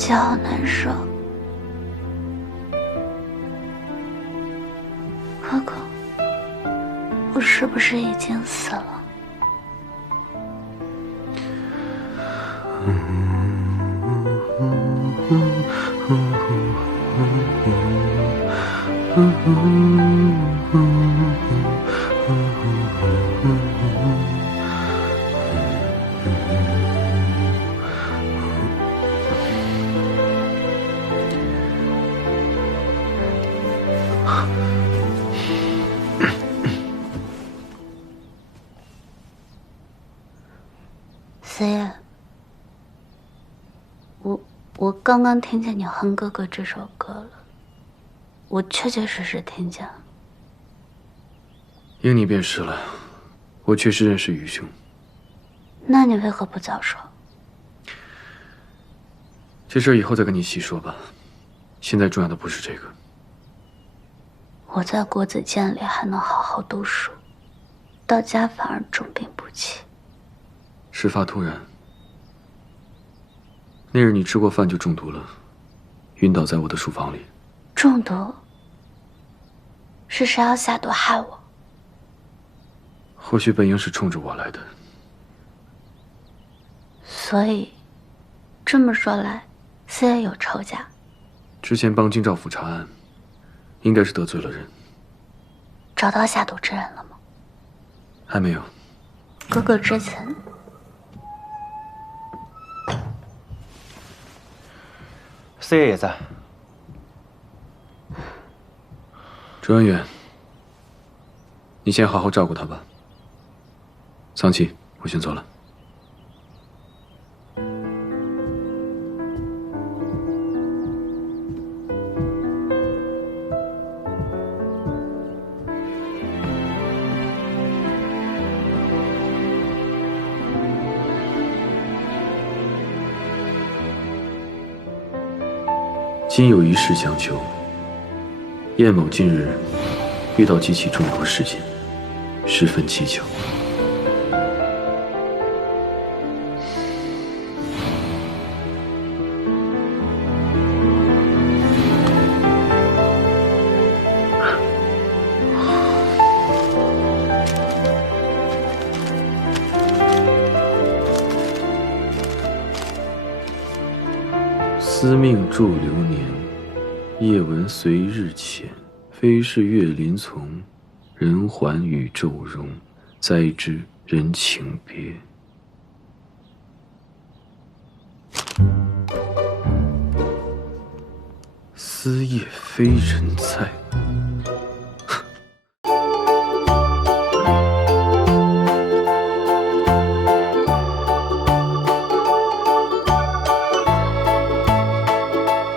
起好难受。哥哥，我是不是已经死了？思夜，我刚刚听见你哼哥哥这首歌了，我确确实实听见了。因你便是了，我确实认识余兄。那你为何不早说？这事儿以后再跟你细说吧，现在重要的不是这个。我在国子监里还能好好读书，到家反而重病不起。事发突然，那日你吃过饭就中毒了，晕倒在我的书房里。中毒？是谁要下毒害我？或许本应是冲着我来的。所以，这么说来，思夜有仇家。之前帮京兆府查案，应该是得罪了人。找到下毒之人了吗？还没有。哥哥之前。四爷也在。周安远，你先好好照顾他吧。桑琪，我先走了。今有一事相求。叶某近日遇到几起中毒事件，十分蹊跷。司命驻流年，夜闻随日浅。非是岳林从，人寰宇宙容。哉知人情别。思夜非人哉。